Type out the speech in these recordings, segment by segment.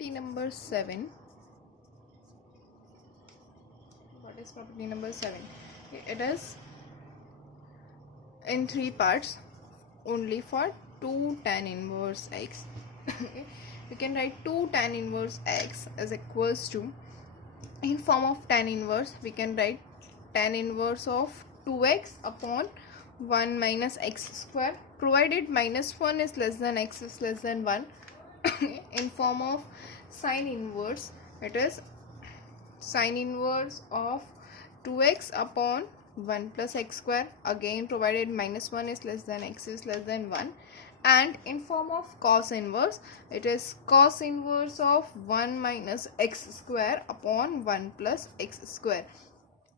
property number 7. What is property number 7? It is in 3 parts only for 2 tan inverse x. Okay, we can write 2 tan inverse x is equals to, in form of tan inverse we can write tan inverse of 2x upon 1 minus x square, provided minus 1 is less than x is less than 1. In form of sine inverse, it is sine inverse of 2x upon 1 plus x square, again provided minus 1 is less than x is less than 1. And in form of cos inverse, it is cos inverse of 1 minus x square upon 1 plus x square.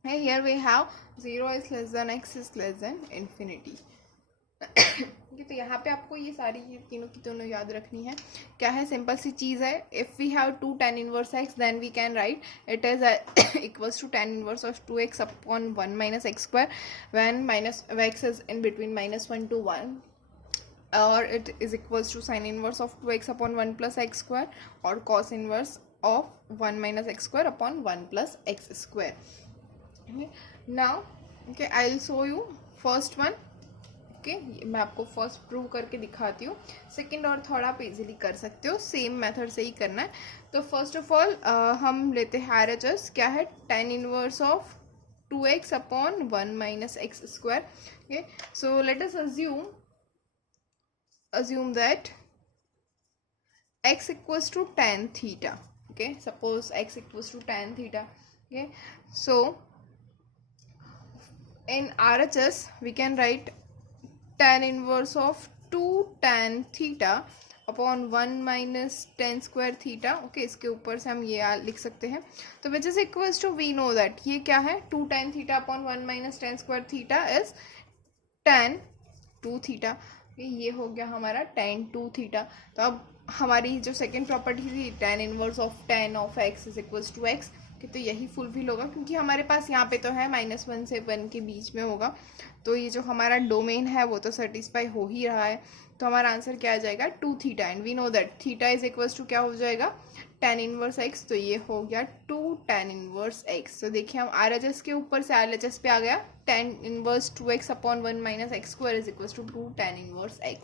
And here we have 0 is less than x is less than infinity. तो यहाँ पे आपको ये सारी तीनों की दोनों याद रखनी है. क्या है, सिंपल सी चीज़ है. If we have 2 tan inverse x, then we can write it is equals to tan inverse of 2x upon 1 minus x square when minus x is in between -1 to 1, or it is equals to sin inverse of 2x upon 1 plus x square, or cos inverse of 1 minus x square upon 1 plus x square. Okay, now okay, I'll show you first one. Okay, मैं आपको first prove करके दिखाती हूँ. Second और third आप easily कर सकते हो, सेम मेथड से ही करना है. तो फर्स्ट ऑफ ऑल हम लेते हैं RHS. क्या है, tan inverse of 2x upon 1 minus x square. Okay, so let us assume that x equals to tan theta. Okay, suppose x equals to tan theta. Okay, so in RHS we can write tan inverse of 2 tan theta upon 1 minus tan square theta. Okay, इसके ऊपर से हम ये लिख सकते हैं. तो which is equals to, we know that ये क्या है, 2 tan theta upon 1 minus tan square theta is tan 2 theta. ये हो गया हमारा tan 2 थीटा. तो अब हमारी जो सेकेंड प्रॉपर्टी थी tan inverse of tan of x is equals to x, तो यही फुलफिल होगा क्योंकि हमारे पास यहाँ पे तो है -1 से 1 के बीच में होगा. तो ये जो हमारा डोमेन है वो तो सेटिस्फाई हो ही रहा है. तो हमारा आंसर क्या आ जाएगा, 2 theta. And we know that theta is equals to क्या हो जाएगा, tan इनवर्स x. तो ये हो गया 2 tan इनवर्स x. तो देखिए हम RHS के ऊपर से RHS पे आ गया, tan inverse 2x upon 1 minus x square is equals to 2 tan inverse x.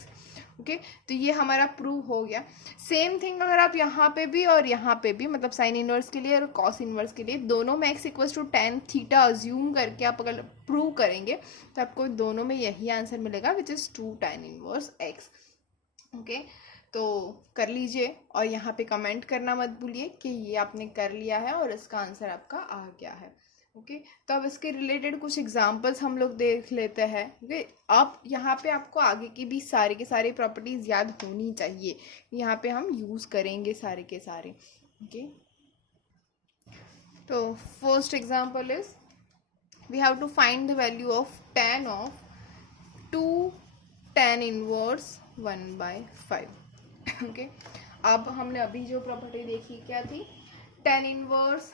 Okay, तो ये हमारा प्रूव हो गया. सेम थिंग अगर आप यहाँ पे भी और यहाँ पे भी, मतलब साइन इनवर्स के लिए और कॉस इनवर्स के लिए, दोनों में x equals to tan theta assume करके आप अगर प्रूव करेंगे तो आपको दोनों में यही आंसर मिलेगा, which is 2 tan inverse x. Okay, तो कर लीजिए और यहाँ पे कमेंट करना मत भूलिए कि ये आपने कर लिया है और इसका आंसर आपका आ गया है. ओके, तो अब इसके रिलेटेड कुछ एग्जांपल्स हम लोग देख लेते हैं. ओके, आप यहाँ पे आपको आगे की भी सारे के सारे प्रॉपर्टीज याद होनी चाहिए. यहाँ पे हम यूज़ करेंगे सारे के सारे. ओके, तो first example is we have to find the value of tan of 2 tan inverse 1/5. Okay, अब हमने अभी जो प्रॉपर्टी देखी क्या थी, tan inverse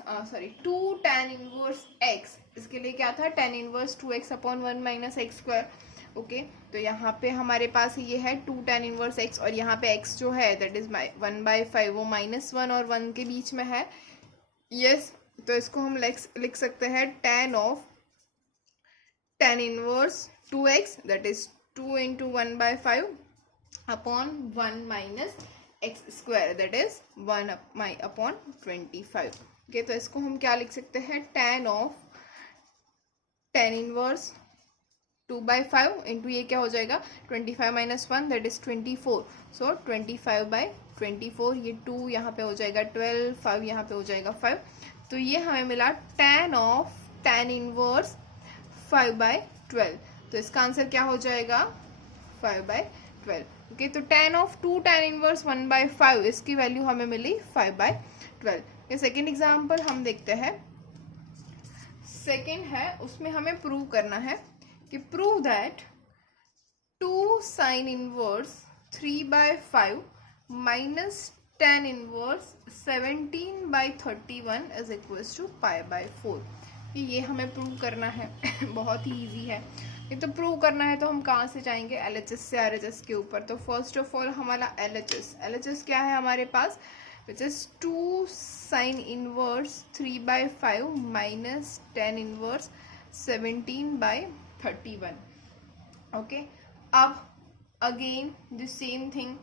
2 tan inverse x. इसके लिए क्या था, tan inverse 2x upon 1 minus x square. Okay, तो यहाँ पे हमारे पास ये है 2 tan इनवर्स x, और यहाँ पे x जो है दैट इज 1/5, वो -1 और 1 के बीच में है. यस, तो इसको हम लिख सकते हैं tan of tan inverse 2x that is 2 into 1/5 upon 1 minus x square that is 1 upon 25. Okay, तो इसको हम क्या लिख सकते हैं, tan of tan inverse 2/5 into ये क्या हो जाएगा, 25 माइनस 1 दैट इज 24. सो 25/24, ये 2 यहाँ पे हो जाएगा 12, 5 यहाँ पे हो जाएगा 5. तो ये हमें मिला tan ऑफ tan इनवर्स 5/12. तो इसका आंसर क्या हो जाएगा, 5/12. ओके, तो tan ऑफ 2 tan इनवर्स 1/5, इसकी वैल्यू हमें मिली 5/12. ये सेकेंड एग्जाम्पल हम देखते हैं. सेकेंड है, उसमें हमें प्रूव करना है कि prove that 2 sin inverse 3/5 minus tan inverse 17/31 is equals to π/4. ये हमें प्रूव करना है. बहुत ही इजी है ये तो. प्रूव करना है तो हम कहाँ से जाएंगे, LHS से RHS के ऊपर. तो फर्स्ट ऑफ ऑल हमारा LHS क्या है हमारे पास, which is 2 sin inverse 3/5 minus tan inverse 17/31. Okay, अब again the same thing.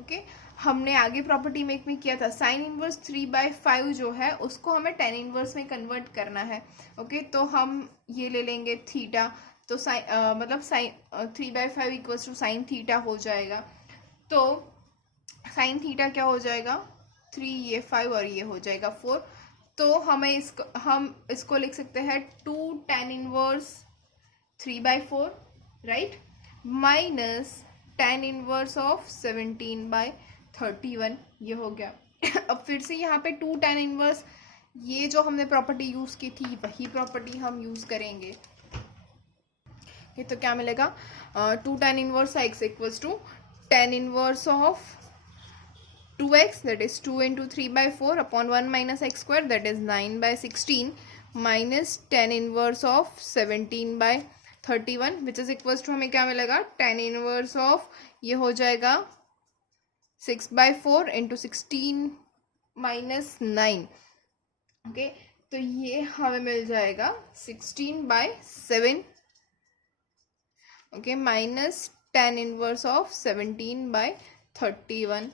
Okay, हमने आगे प्रॉपर्टी मेक में किया था. साइन इनवर्स 3/5 जो है उसको हमें टेन इनवर्स में कन्वर्ट करना है. ओके, तो हम ये ले लेंगे थीटा. तो मतलब sine 3/5 equals to sine theta हो जाएगा. तो साइन थीटा क्या हो जाएगा, 3, ये 5 और ये हो जाएगा 4. तो हम इसको लिख सकते हैं 2 tan inverse 3/4, right, minus tan inverse of 17/31. ये हो गया. अब फिर से यहाँ पे 2 tan इनवर्स, ये जो हमने प्रॉपर्टी यूज की थी वही प्रॉपर्टी हम यूज करेंगे. तो क्या मिलेगा, 2 tan inverse x equals to tan inverse of 2x, that is 2 into 3/4 upon 1 minus x square, that is 9/16, minus tan inverse of 17/31, which is equals to हमें क्या मिलेगा, tan इनवर्स ऑफ ये हो जाएगा 6/4 into 16 minus 9. ओके, तो ये हमें मिल जाएगा 16/7. Okay, minus tan inverse of 17/31.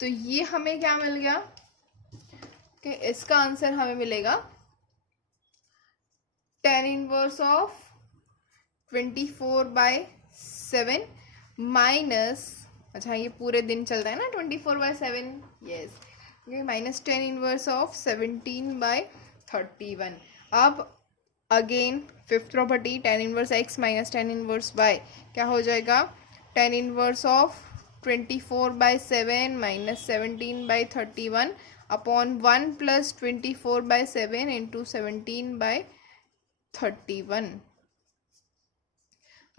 तो ये हमें क्या मिल गया, ओके, इसका आंसर हमें मिलेगा tan इनवर्स ऑफ 24/7 माइनस, अच्छा ये पूरे दिन चलता है ना 24/7, yes, minus tan inverse of 17/31. अब again fifth property, tan inverse x minus tan inverse y क्या हो जाएगा, tan inverse of 24/7 minus 17/31 upon 1 plus 24/7 into 17/31.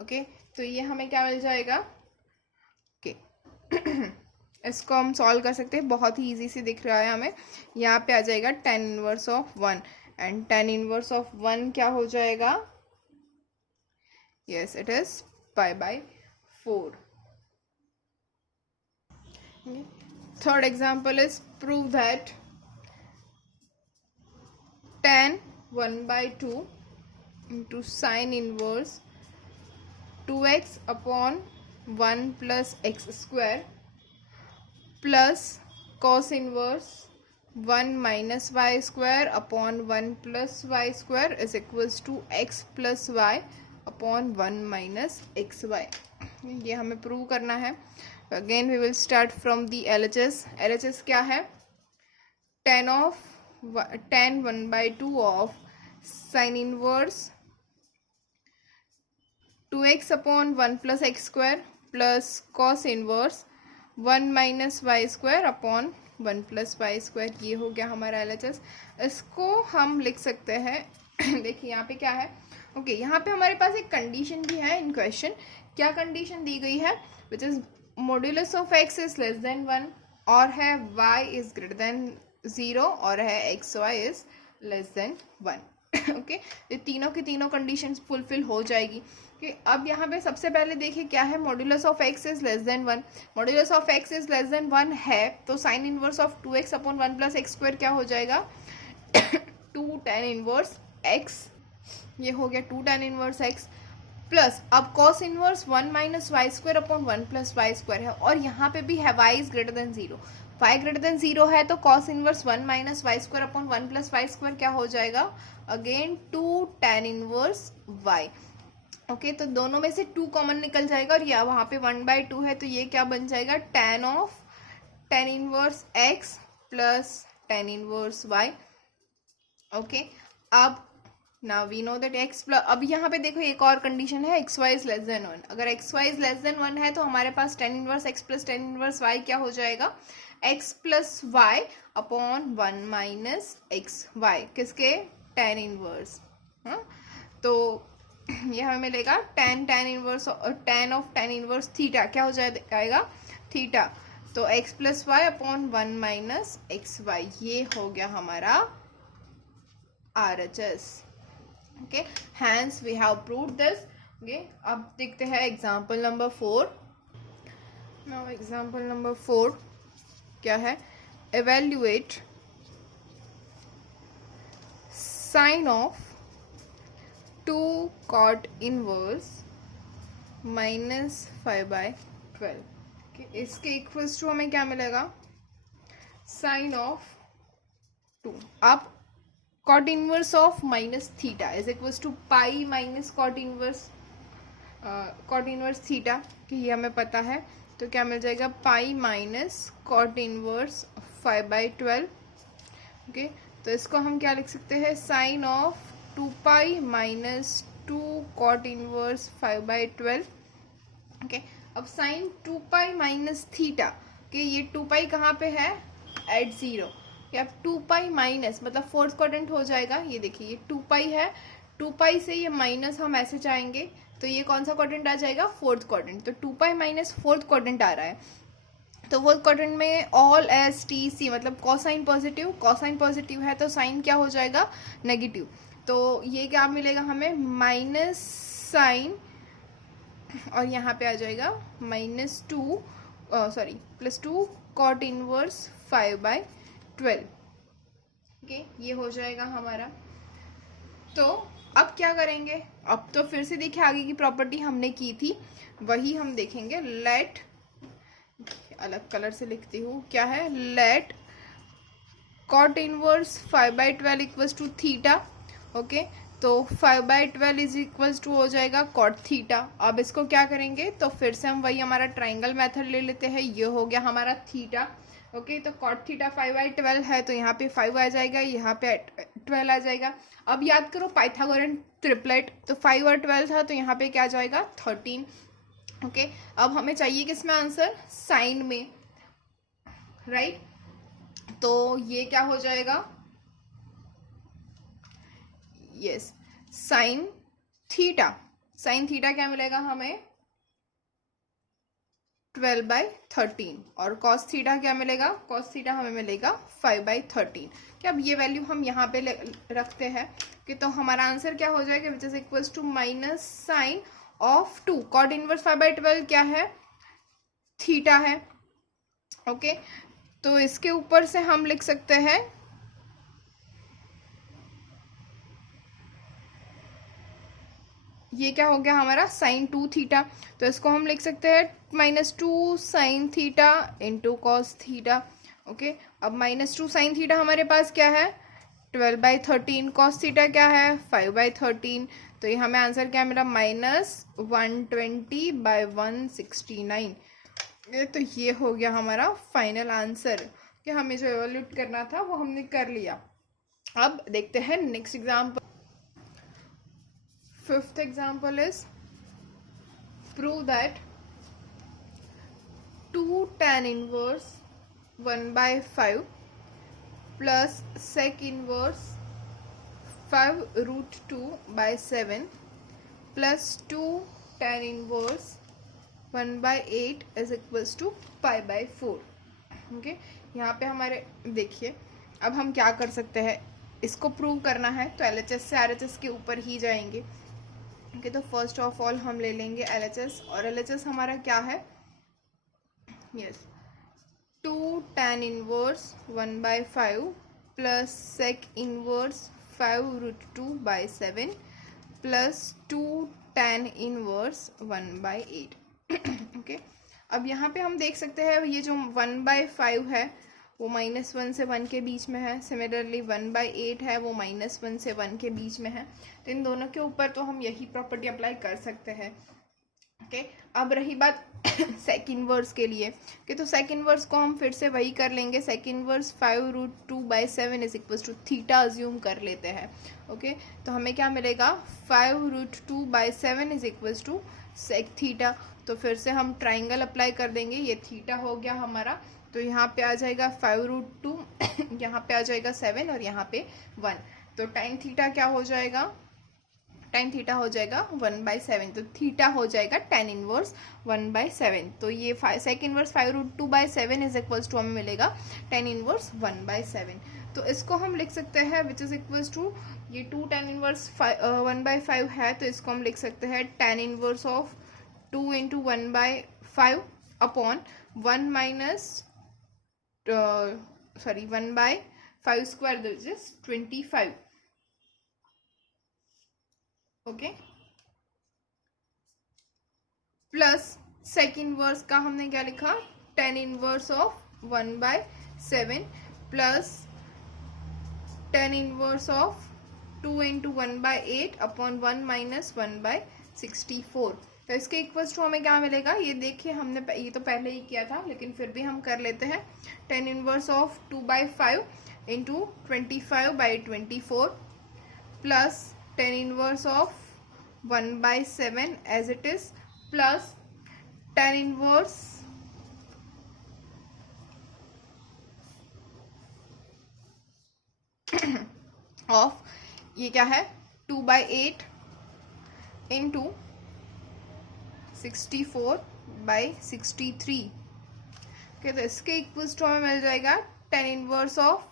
Okay, तो ये हमें क्या मिल जाएगा. ओके, इसको हम सॉल्व कर सकते हैं, बहुत ही इजी से दिख रहा है हमें. यहाँ पे आ जाएगा tan inverse of 1, and tan inverse of 1 क्या हो जाएगा, yes it is π/4. Third example is prove that tan 1/2 into sin inverse 2x upon 1 plus x square plus cos inverse 1 minus y square upon 1 plus y square is equals to x plus y upon 1 minus xy. ये हमें prove करना है. Again we will start from the LHS. LHS क्या है, tan 1/2 of sine inverse 2x upon 1 plus x square plus cos inverse 1 minus y square upon 1 plus y square. ये हो गया हमारा LHS. इसको हम लिख सकते हैं देखिए यहाँ पे क्या है, ओके, यहाँ पे हमारे पास एक कंडीशन भी है इन क्वेश्चन. क्या कंडीशन दी गई है, which is modulus of x is less than 1, और है y इज ग्रेटर देन 0, और है xy is less than 1. Okay, ये तीनों की तीनों कंडीशंस फुलफिल हो जाएगी. okay, अब यहाँ पे सबसे पहले देखिए क्या है, modulus of x is less than 1. Modulus of x is less than 1 है, तो sine inverse of 2x upon 1 plus x square क्या हो जाएगा 2 tan इनवर्स x. ये हो गया 2 tan इनवर्स x प्लस अब cos inverse 1 minus y square upon 1 plus y square है, और यहाँ पे भी है y is greater than 0. y greater than 0 है तो cos inverse 1 minus y square upon 1 plus y square क्या हो जाएगा, again 2 tan inverse y. Okay, तो दोनों में से 2 कॉमन निकल जाएगा, और यह वहाँ पे 1/2 है, तो ये क्या बन जाएगा, tan inverse x plus tan inverse y. Okay, अब now we know that x plus, अब यहाँ पे देखो एक और कंडीशन है, xy इज लेस देन 1. अगर xy इज लेस देन 1 है तो हमारे पास tan inverse x plus tan inverse y क्या हो जाएगा, x plus y upon 1 minus x y, किसके, tan इनवर्स. हाँ, तो ये हमें मिलेगा tan inverse, tan of tan inverse theta क्या हो जाएगा, थीटा, तो x plus y upon 1 minus x y. ये हो गया हमारा RHS. okay, hence we have proved this. okay, अब देखते हैं example number 4. now example number 4 क्या है, evaluate sine of 2 cot inverse -5/12। इसके इक्वल्स टू हमें क्या मिलेगा, साइन ऑफ 2। अब cot inverse of minus theta is equals to pi minus cot inverse theta, कि ये हमें पता है, तो क्या मिल जाएगा, pi minus cot inverse 5/12। Okay, तो इसको हम क्या लिख सकते हैं, sine of 2 pi minus 2 cot inverse 5/12। Okay, अब साइन 2 पाई माइनस थीटा, कि ये 2 पाई कहाँ पे है, एट 0, या 2 पाई माइनस मतलब फोर्थ क्वाड्रेंट हो जाएगा। ये देखिए ये 2 पाई है, 2 पाई से ये माइनस हम ऐसे जाएंगे तो ये कौन सा क्वाड्रेंट आ जाएगा, फोर्थ क्वाड्रेंट। तो 2 पाई माइनस फोर्थ क्वाड्रेंट आ रहा है, तो फोर्थ क्वाड्रेंट में ऑल एस टी सी मतलब कॉसाइन पॉजिटिव, कॉसाइन पॉजिटिव है तो साइन क्या हो जाएगा, नेगेटिव। तो ये क्या मिलेगा हमें, माइनस साइन, और यहाँ पे आ जाएगा -2 सॉरी +2 कॉट इनवर्स 5/12। ओके, ये हो जाएगा हमारा। तो अब क्या करेंगे, अब तो फिर से देखिए आगे की प्रॉपर्टी हमने की थी वही हम देखेंगे। लेट, अलग कलर से लिखती हूँ, क्या है, let cot inverse 5/12 equals to theta. Okay, तो 5/12 इज इक्वल्स टू हो जाएगा कॉट थीटा। अब इसको क्या करेंगे, तो फिर से हम वही हमारा ट्राइंगल मेथड ले लेते हैं। ये हो गया हमारा थीटा। ओके, तो कॉट थीटा 5/12 है, तो यहाँ पे 5 आ जाएगा, यहाँ पे 12 आ जाएगा। अब याद करो पाइथागोरन ट्रिपलेट, तो 5 और 12 था, तो यहाँ पे क्या आ जाएगा, 13। ओके, अब हमें चाहिए किसमें आंसर, साइन में, राइट। तो ये क्या हो जाएगा, yes, sine theta, sine theta क्या मिलेगा हमें, 12/13, और कॉस थीटा क्या मिलेगा, कॉस थीटा हमें मिलेगा 5/13। क्या अब ये वैल्यू हम यहाँ पे रखते हैं, कि तो हमारा आंसर क्या हो जाएगा, which is equals to minus sine of 2 cot inverse 5/12 क्या है, थीटा है। ओके, तो इसके ऊपर से हम लिख सकते हैं, ये क्या हो गया हमारा, साइन 2 थीटा, तो इसको हम लिख सकते हैं -2 sine theta into cos theta. Okay, अब -2 साइन थीटा हमारे पास क्या है, 12/13, कॉस थीटा क्या है, 5/13, तो ये हमें आंसर क्या मिला, -120/169। तो ये हो गया हमारा फाइनल आंसर, कि हमें जो एवल्यूट करना था वो हमने कर लिया। अब देखते हैं next example. Fifth example is, prove that 2 tan inverse 1/5 plus sec inverse 5√2/7 plus 2 tan inverse 1/8 is equals to π/4। Okay, यहाँ पे हमारे देखिए, अब हम क्या कर सकते हैं, इसको प्रूव करना है तो LHS से RHS के ऊपर ही जाएंगे। ओके, तो फर्स्ट ऑफ ऑल हम ले लेंगे LHS, और LHS हमारा क्या है, yes, 2 tan inverse 1/5 plus sec inverse 5√2/7 plus 2 tan inverse 1/8। Okay, अब यहाँ पे हम देख सकते हैं ये जो 1/5 है वो -1 से 1 के बीच में है, सिमिलरली 1/8 है वो -1 से 1 के बीच में है, तो इन दोनों के ऊपर तो हम यही प्रॉपर्टी अप्लाई कर सकते हैं। ओके, अब रही बात सेक इनवर्स के लिए, कि तो सेक इनवर्स को हम फिर से वही कर लेंगे, sec inverse 5√2/7 is equals to theta assume कर लेते हैं। ओके, तो हमें क्या मिलेगा, 5√2/7 is equals to sec theta. तो फिर से हम ट्राइंगल अप्लाई कर देंगे, ये थीटा हो गया हमारा, तो यहाँ पे आ जाएगा 5√2, यहाँ पे आ जाएगा 7 और यहाँ पे 1, तो टाइन थीटा क्या हो जाएगा, टाइन थीटा हो जाएगा 1/7, तो थीटा हो जाएगा tan इनवर्स 1/7। तो ये sec inverse 5√2/7 is equals to हमें मिलेगा tan इनवर्स 1/7। तो इसको हम लिख सकते हैं विच इज इक्वल्स टू, ये 2 tan इनवर्स 1/5 है, तो इसको हम लिख सकते हैं tan inverse of 2 × 1/5 upon 1 - sorry 1/5 square this is 25. Okay, plus sec inverse का हमने क्या लिखा, tan inverse of 1/7 plus tan inverse of 2 into 1/8 अपॉन 1 माइनस 1/64. तो इसके इक्वल्स टू हमें क्या मिलेगा, ये देखिए हमने ये तो पहले ही किया था लेकिन फिर भी हम कर लेते हैं. tan inverse of 2/5 into 25/24 plus tan inverse of 1/7 as it is plus tan inverse of ये क्या है 2/8 इंटू 64/63. ओके, तो इसके इक्वल्स टू हमें मिल जाएगा tan inverse of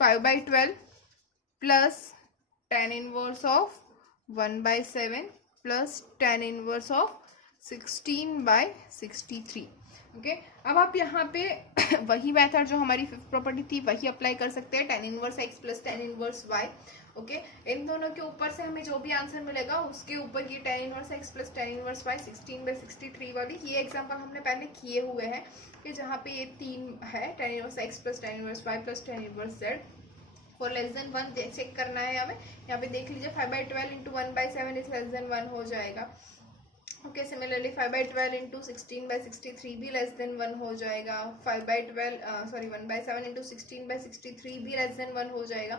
5/12 plus tan inverse of 1/7 plus tan inverse of 16/63. Okay, अब आप यहाँ पे वही मेथड जो हमारी फिफ्थ प्रॉपर्टी थी वही अप्लाई कर सकते हैं, tan inverse x plus tan inverse y. Okay, इन दोनों के ऊपर से हमें जो भी आंसर मिलेगा उसके ऊपर ये tan inverse x plus tan inverse y 16/63 वाली, ये एग्जांपल हमने पहले किए हुए हैं कि जहाँ पे ये तीन है tan inverse x plus tan inverse y plus tan inverse z for less than 1 check करना है हमें. यहाँ पे देख लीजिए 5/12 इंटू 1/7 इज लेस देन 1 हो जाएगा. ओके, सिमिलरली 5/12 इंटू 16/63 भी लेस देन 1 हो जाएगा. 1/7 इंटू 16/63 भी लेस देन 1 हो जाएगा.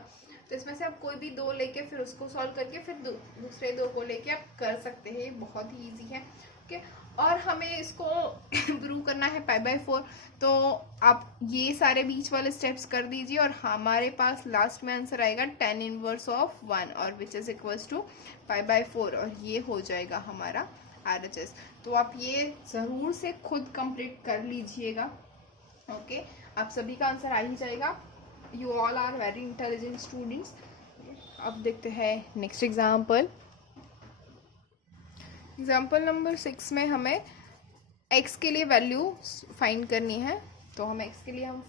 तो इसमें से आप कोई भी दो लेके फिर उसको सॉल्व करके फिर दूसरे दो को लेके आप कर सकते हैं. ये बहुत ही ईजी है. ओके, और हमें इसको प्रूव करना है π/4. तो आप ये सारे बीच वाले स्टेप्स कर दीजिए और हमारे पास लास्ट में आंसर आएगा tan इनवर्स ऑफ 1 और विच इज इक्वल्स टू π/4 और ये हो जाएगा हमारा RHS. तो आप ये ज़रूर से खुद कंप्लीट कर लीजिएगा. ओके, आप सभी का आंसर आ ही जाएगा. You all are very intelligent students. अब देखते हैं नेक्स्ट एग्जाम्पल. एग्जाम्पल नंबर 6 में हमें x के लिए वैल्यू फाइंड करनी है. तो हम x के लिए हम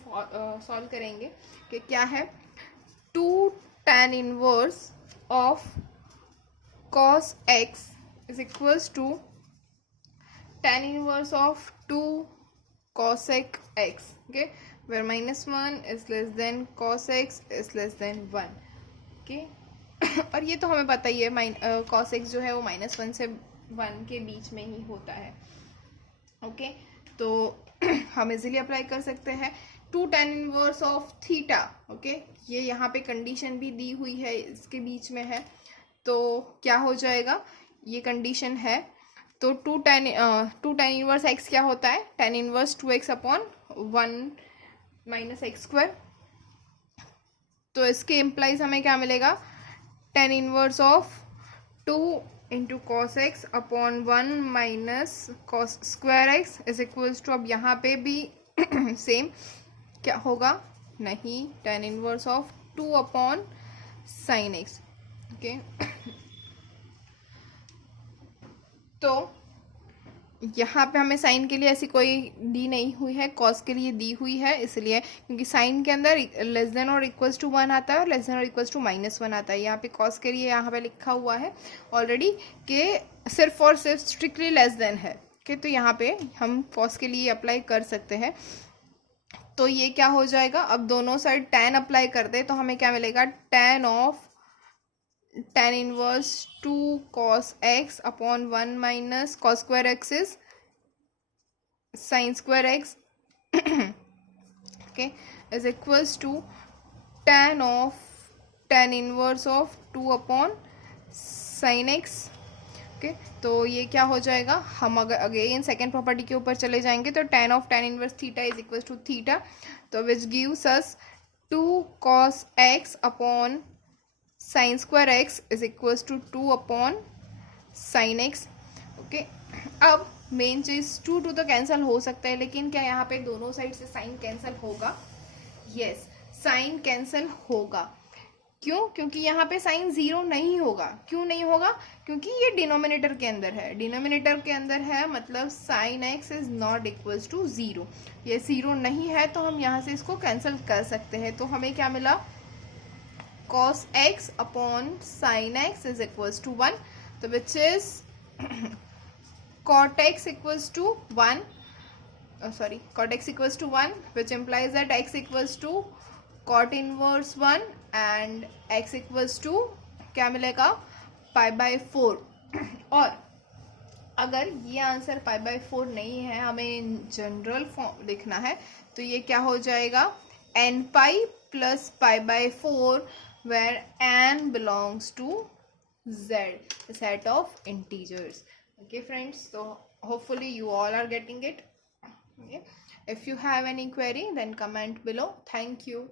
सॉल्व करेंगे कि क्या है 2 tan inverse of cos x is equals to tan inverse of 2 cosec x. Okay, where -1 is less than cos x is less than 1. Okay, और ये तो हमें पता ही है cos x जो है वो -1 से 1 के बीच में ही होता है. ओके, तो हम इजीली अप्लाई कर सकते हैं 2 tan inverse of theta. Okay, ये यहाँ पे कंडीशन भी दी हुई है, इसके बीच में है. तो क्या हो जाएगा, ये कंडीशन है. तो 2 tan इनवर्स x क्या होता है, tan inverse 2x upon 1 minus x square. तो इसके इम्प्लाइज हमें क्या मिलेगा, tan inverse of 2 into cos x upon 1 minus cos square x is equals to, अब यहाँ पे भी सेम क्या होगा, नहीं, tan inverse of 2 upon sine x. Okay, तो यहाँ पे हमें साइन के लिए ऐसी कोई दी नहीं हुई है, कॉस के लिए दी हुई है. इसलिए क्योंकि साइन के अंदर लेस देन और इक्वल्स टू 1 आता है और लेस देन और इक्वल्स टू -1 आता है. यहाँ पे कॉस के लिए यहाँ पे लिखा हुआ है ऑलरेडी कि सिर्फ और सिर्फ स्ट्रिक्टली लेस देन है. ओके, तो यहाँ पे हम कॉस के लिए अप्लाई कर सकते हैं. तो ये क्या हो जाएगा, अब दोनों साइड tan अप्लाई कर दे तो हमें क्या मिलेगा, tan inverse 2 cos x upon 1 minus cos square x is sin square x. Okay, is equals to tan inverse of 2 upon sin x. Okay, तो ये क्या हो जाएगा, हम अगर अगेन सेकेंड प्रॉपर्टी के ऊपर चले जाएंगे तो tan inverse theta is equals to theta, तो which gives us 2 cos x upon sine square x is equals to 2 upon sine x. Okay, अब मेन चीज़ 2 तो कैंसिल हो सकता है, लेकिन क्या यहाँ पे दोनों साइड से साइन कैंसिल होगा, यस, साइन कैंसिल होगा. क्यों? क्योंकि यहाँ पे साइन ज़ीरो नहीं होगा। क्यों नहीं होगा? क्योंकि ये डिनोमिनेटर के अंदर है, डिनोमिनेटर के अंदर है, मतलब sine x is not equals to zero. ये ज़ीरो नहीं है तो हम यहाँ से इसको कैंसिल कर सकते हैं। तो हमें क्या मिला? cos x upon sine x is equals to 1, तो which is cot x equals to 1, cot x equals to 1, which implies that x equals to cot inverse 1 and x equals to क्या मिलेगा? पाई बाय 4। और अगर ये answer pi by 4 नहीं है, हमें general form लिखना है, तो ये क्या हो जाएगा? n pi plus pi by 4 where n belongs to z, set of integers. Okay friends, so hopefully you all are getting it. Okay, if you have any query then comment below. Thank you.